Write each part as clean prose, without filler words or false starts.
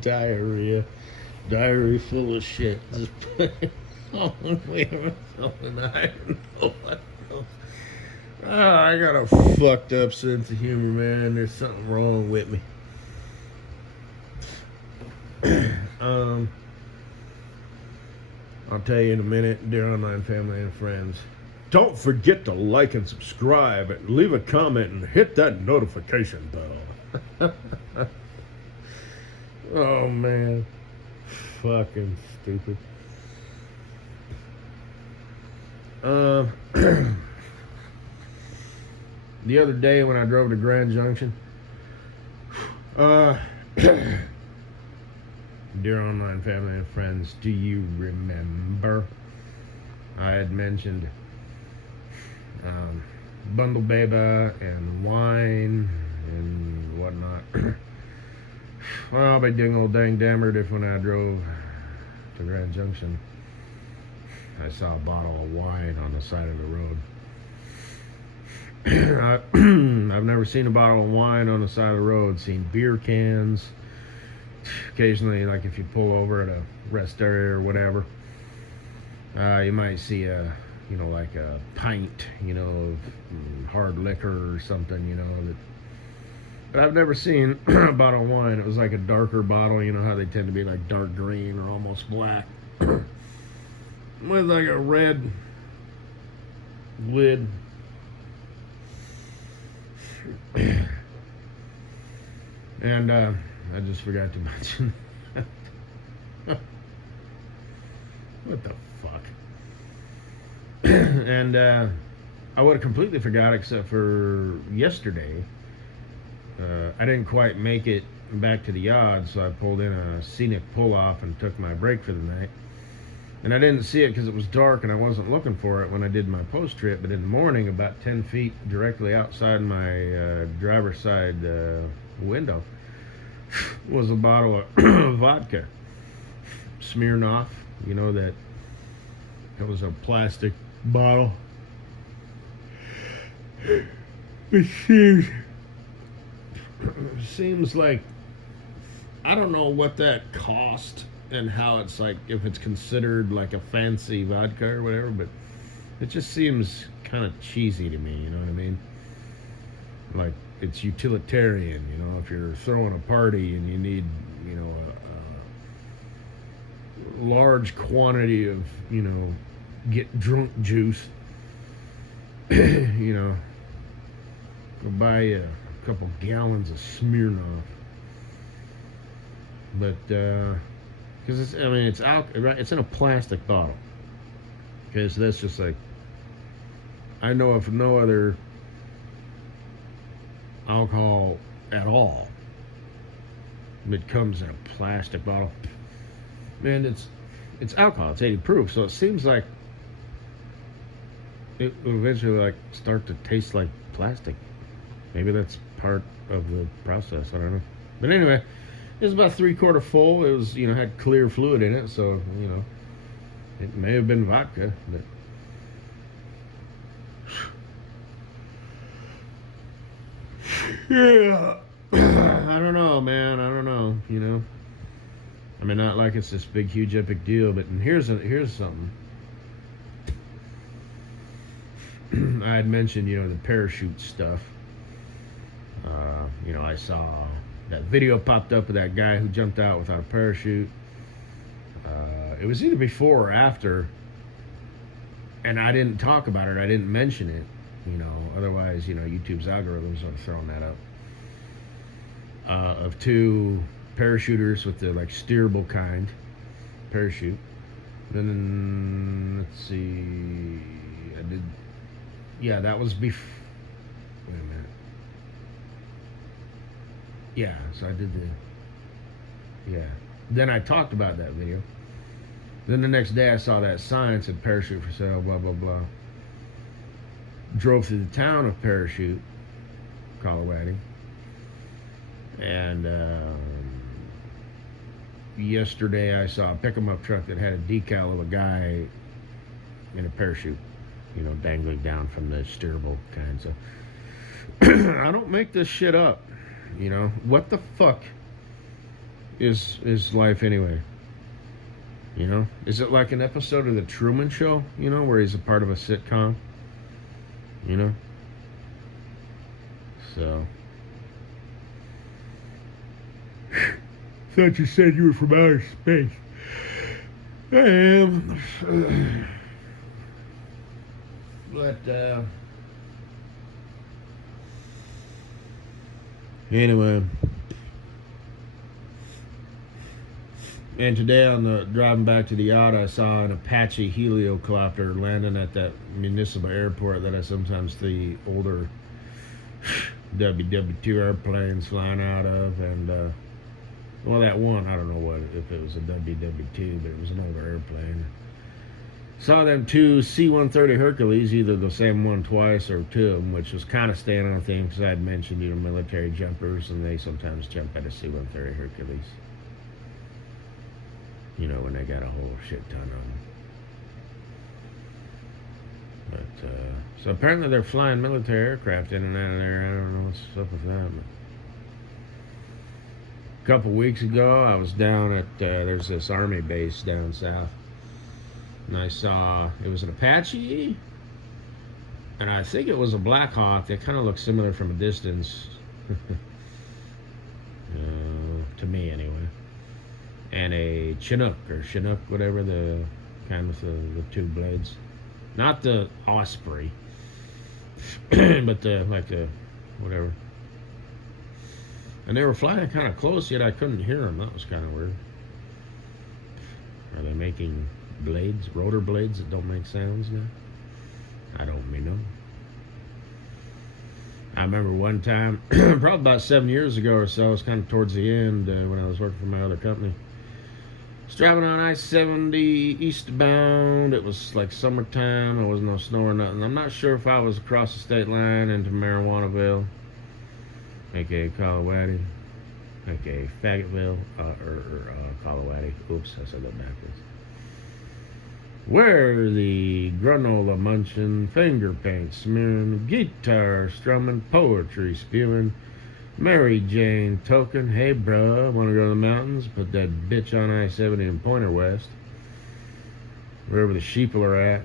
Diarrhea. Diary full of shit. Just oh, wait a minute. Oh, and I don't know what else. Oh, I got a fucked up sense of humor, man. There's something wrong with me. I'll tell you in a minute, dear online family and friends. Don't forget to like and subscribe and leave a comment and hit that notification bell. Oh, man. Fucking stupid. The other day when I drove to Grand Junction, dear online family and friends, do you remember I had mentioned Bundle Beba and wine and whatnot? Well, I'll be ding old dang dammered if when I drove to Grand Junction, I saw a bottle of wine on the side of the road. I've never seen a bottle of wine on the side of the road. Seen beer cans. Occasionally, like if you pull over at a rest area or whatever, you might see like a pint, of hard liquor or something, that. But I've never seen a bottle of wine. It was like a darker bottle, how they tend to be like dark green or almost black, with like a red lid. And I just forgot to mention what the fuck. And I would have completely forgot except for yesterday. I didn't quite make it back to the yard, so I pulled in a scenic pull-off and took my break for the night. And I didn't see it because it was dark and I wasn't looking for it when I did my post trip. But in the morning, about 10 feet directly outside my driver's side window, was a bottle of vodka. Smirnoff, that was a plastic bottle. It seems like, I don't know what that cost and how it's like, if it's considered like a fancy vodka or whatever, but it just seems kind of cheesy to me, you know what I mean? Like, it's utilitarian, if you're throwing a party and you need, a large quantity of, get drunk juice, go buy a couple gallons of Smirnoff. But, because it's in a plastic bottle. Okay, so that's just like, I know of no other alcohol at all that comes in a plastic bottle. And it's alcohol, it's 80 proof, so it seems like it will eventually start to taste like plastic. Maybe that's part of the process, I don't know. But anyway, it was about 3/4 full. It was, had clear fluid in it, so, it may have been vodka, but yeah, I don't know, man. I don't know, not like it's this big, huge, epic deal, but here's something. I had mentioned, the parachute stuff. I saw that video popped up of that guy who jumped out without a parachute. It was either before or after, and I didn't talk about it. I didn't mention it, Otherwise, YouTube's algorithms are throwing that up. Of two parachuters with the steerable kind parachute. Then let's see, that was before. Wait a minute. Yeah, so I did Then I talked about that video. Then the next day I saw that sign said parachute for sale, blah, blah, blah. Drove through the town of Parachute, Colorado. And yesterday I saw a pick-em-up truck that had a decal of a guy in a parachute, dangling down from the steerable kind. So I don't make this shit up. What the fuck is life anyway? You know, is it like an episode of the Truman Show? You know, where he's a part of a sitcom. You know, so. Thought you said you were from outer space. I am. But anyway. And today on the driving back to the yacht, I saw an Apache heliocopter landing at that municipal airport that I sometimes see older WW2 airplanes flying out of, and well, that one, I don't know what if it was a WW2, but it was an older airplane. Saw them two C-130 Hercules, either the same one twice or two of them, which was kind of staying on the thing because I had mentioned, you know, military jumpers, and they sometimes jump at a C-130 Hercules. You know, when they got a whole shit ton of them. But, so apparently they're flying military aircraft in and out of there. I don't know what's up with that. But a couple weeks ago, I was down at, there's this army base down south. And I saw, it was an Apache, and I think it was a Black Hawk. They kind of look similar from a distance. To me, anyway. And a Chinook, whatever, the kind with the two blades. Not the Osprey, but the, like the, whatever. And they were flying kind of close, yet I couldn't hear them. That was kind of weird. Are they making blades, rotor blades that don't make sounds now? I don't know. I remember one time, probably about 7 years ago or so, it was kind of towards the end when I was working for my other company. I was driving on I-70 eastbound. It was like summertime. There was no snow or nothing. I'm not sure if I was across the state line into Marijuanaville, aka Colorado, aka Faggotville, or Colorado. Oops, I said that backwards. Where the granola munching, finger paint smearing, guitar strumming, poetry spewing, Mary Jane token, hey bruh, wanna go to the mountains? Put that bitch on I-70 in Pointer West. Wherever the sheeple are at,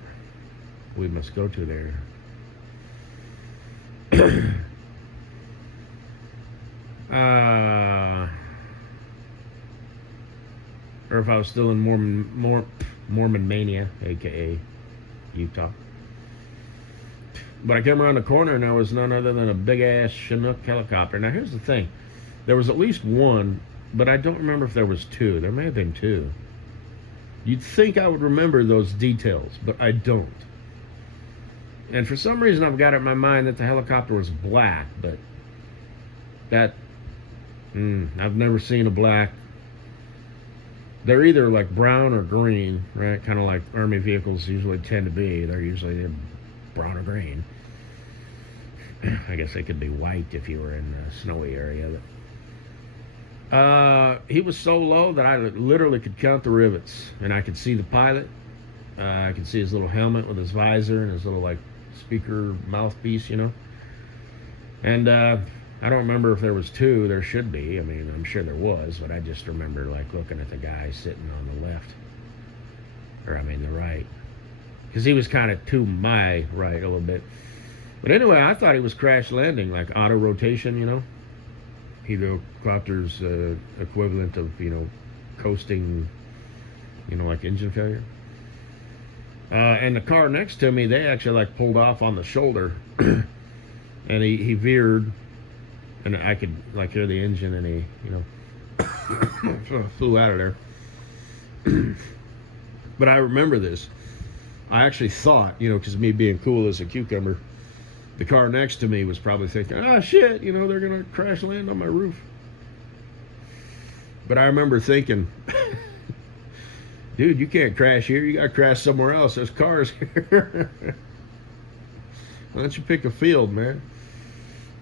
we must go to there. Or if I was still in Mormon Mania, aka Utah. But I came around the corner and there was none other than a big ass Chinook helicopter. Now here's the thing, there was at least one, but I don't remember if there was two. There may have been two. You'd think I would remember those details, but I don't. And for some reason I've got it in my mind that the helicopter was black, but that, I've never seen a black. They're either like brown or green, right? Kind of like Army vehicles usually tend to be. They're usually brown or green. I guess they could be white if you were in a snowy area. But, he was so low that I literally could count the rivets, and I could see the pilot. I could see his little helmet with his visor and his little like speaker mouthpiece, you know. And I don't remember if there was two. There should be. I mean, I'm sure there was, but I just remember like looking at the guy sitting on the left, or I mean the right, because he was kind of to my right a little bit. But anyway, I thought he was crash landing, like auto rotation, you know. Helicopter's equivalent of, you know, coasting, you know, like engine failure. And the car next to me, they actually like pulled off on the shoulder, and he veered. And I could like hear the engine, and he, you know, flew out of there. But I remember this. I actually thought, you know, because me being cool as a cucumber, the car next to me was probably thinking, oh shit, you know, they're gonna crash land on my roof. But I remember thinking, dude, you can't crash here. You gotta crash somewhere else. There's cars here. Why don't you pick a field, man?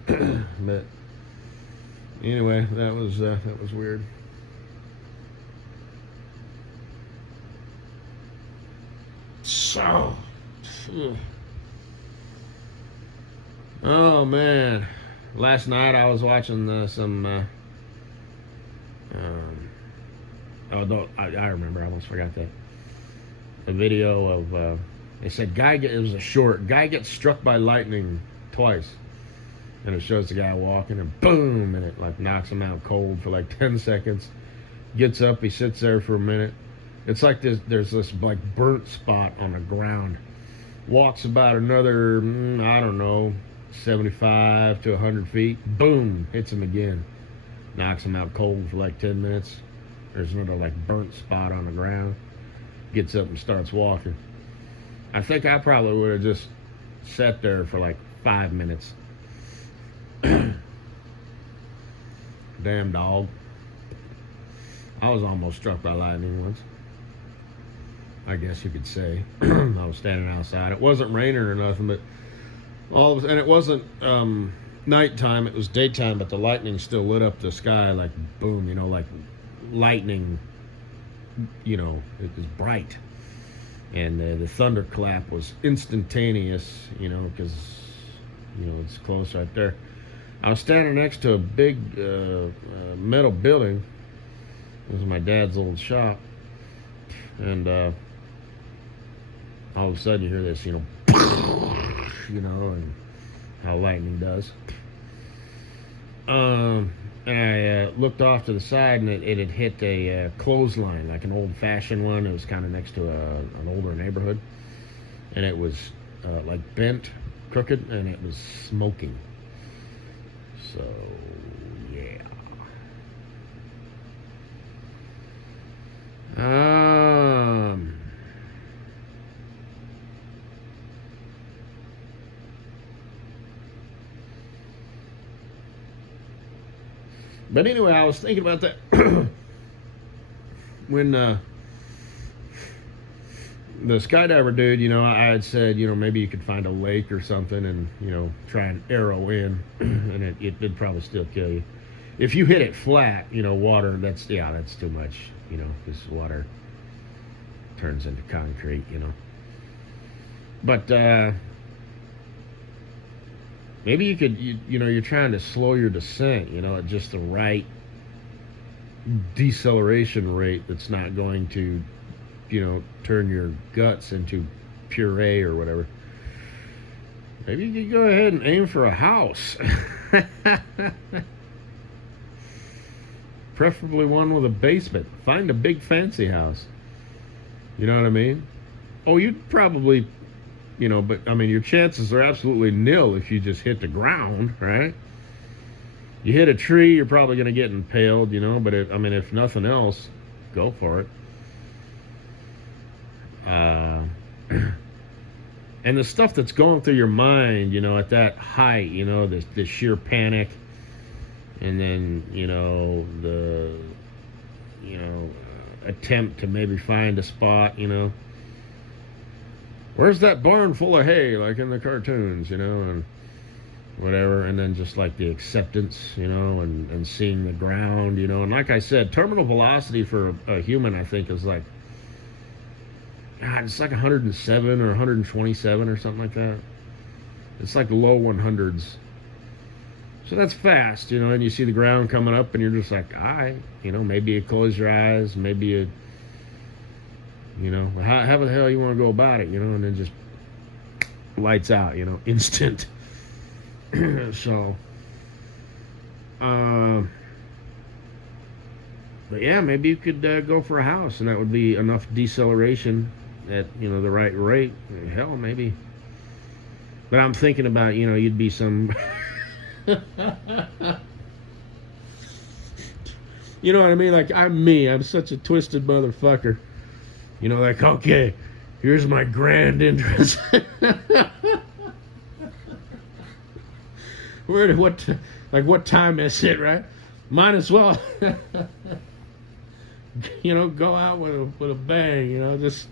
But anyway, that was weird. So, oh man, last night I was watching some Oh, no, I remember. I almost forgot that. A video of they said it was a short guy gets struck by lightning twice, and it shows the guy walking and boom, and it like knocks him out cold for like 10 seconds. Gets up, he sits there for a minute. It's like there's this like burnt spot on the ground. Walks about another, I don't know, 75 to 100 feet. Boom, hits him again. Knocks him out cold for like 10 minutes. There's another like burnt spot on the ground. Gets up and starts walking. I think I probably would have just sat there for like 5 minutes. Damn dog. I was almost struck by lightning once, I guess you could say. I was standing outside. It wasn't raining or nothing, but and it wasn't nighttime. It was daytime, but the lightning still lit up the sky like boom, like lightning. It was bright, and the thunderclap was instantaneous. Because it's close right there. I was standing next to a big metal building. It was my dad's old shop, and all of a sudden you hear this, and how lightning does. And I looked off to the side, and it had hit a clothesline, like an old-fashioned one. It was kind of next to an older neighborhood, and it was like bent, crooked, and it was smoking. So, yeah. But anyway, I was thinking about that when the skydiver dude, I had said, maybe you could find a lake or something and, try and arrow in, and it did probably still kill you. If you hit it flat, water, that's too much, because water turns into concrete, But maybe you could, you're trying to slow your descent, at just the right deceleration rate that's not going to, turn your guts into puree or whatever. Maybe you could go ahead and aim for a house. Preferably one with a basement. Find a big fancy house. You know what I mean? Oh, you'd probably, but I mean, your chances are absolutely nil if you just hit the ground, right? You hit a tree, you're probably going to get impaled, but if nothing else, go for it. And the stuff that's going through your mind, at that height, the sheer panic, and then, the, attempt to maybe find a spot, where's that barn full of hay, like in the cartoons, and whatever, and then just like the acceptance, and seeing the ground, and like I said, terminal velocity for a human, I think, is like, God, it's like 107 or 127 or something like that. It's like low 100s. So that's fast, and you see the ground coming up, and you're just like, maybe you close your eyes, maybe you, how the hell you want to go about it, and then just lights out, instant. So, but yeah, maybe you could go for a house, and that would be enough deceleration at, the right rate. Hell, maybe. But I'm thinking about, you'd be some... You know what I mean? Like, I'm such a twisted motherfucker. Like, okay, here's my grand entrance. What time is it, right? Might as well, go out with a bang, just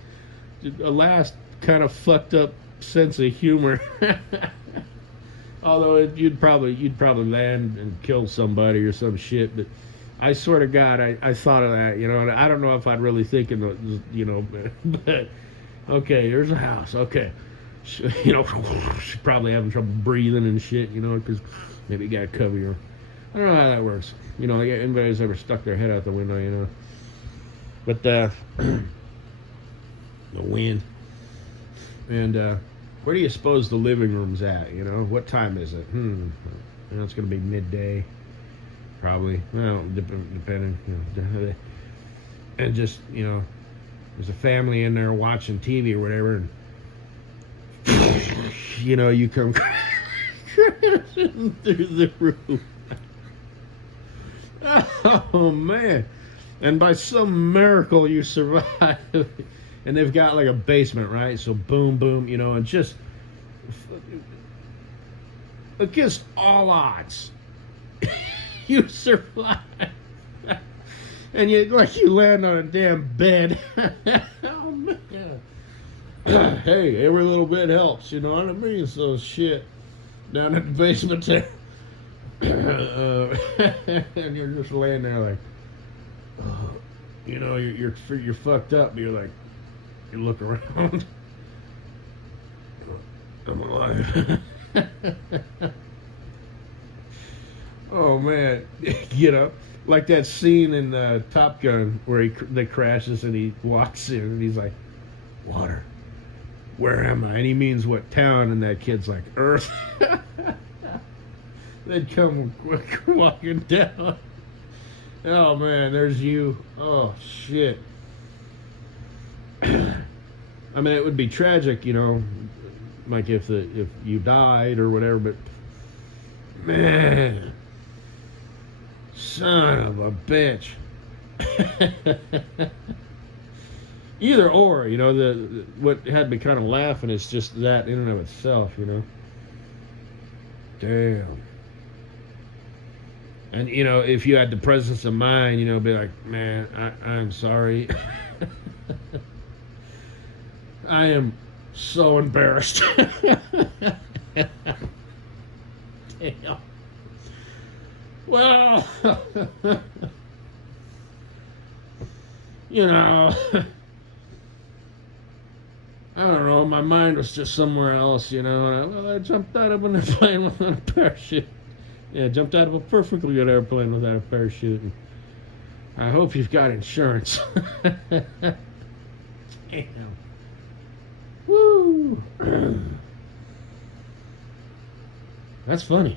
a last kind of fucked up sense of humor. Although you'd probably land and kill somebody or some shit, but I swear to God, I thought of that, and I don't know if I'd really think in the, but okay, here's a house, okay, she's probably having trouble breathing and shit, because maybe you gotta cover your, I don't know how that works, like anybody's ever stuck their head out the window, But the wind. And where do you suppose the living room's at? You know, what time is it? You know, it's gonna be midday, probably. Well, depending. You know, and just, you know, there's a family in there watching TV or whatever, and you know, you come crashing through the roof. Oh man! And by some miracle, you survive. And they've got like a basement, right? So boom, boom, you know, and just against all odds, you survive. And you land on a damn bed. Oh man! Hey, every little bit helps, you know what I mean? So shit, down in the basement there, and you're just laying there like, you know, you're fucked up. But you're like, you look around, I'm alive. Oh man, you know. Like that scene in Top Gun where that crashes and he walks in and he's like, water, where am I? And he means what town? And that kid's like, Earth. They'd come walking down. Oh man, there's you. Oh shit. I mean, it would be tragic, you know, like if you died or whatever, but man. Son of a bitch. Either or, you know, what had me kind of laughing is just that in and of itself, you know. Damn. And, you know, if you had the presence of mind, you know, be like, man, I'm sorry. I am so embarrassed. Damn. Well, you know, I don't know, my mind was just somewhere else, you know, and I jumped out of an airplane without a parachute. Yeah, jumped out of a perfectly good airplane without a parachute. And I hope you've got insurance. Damn. Woo! That's funny.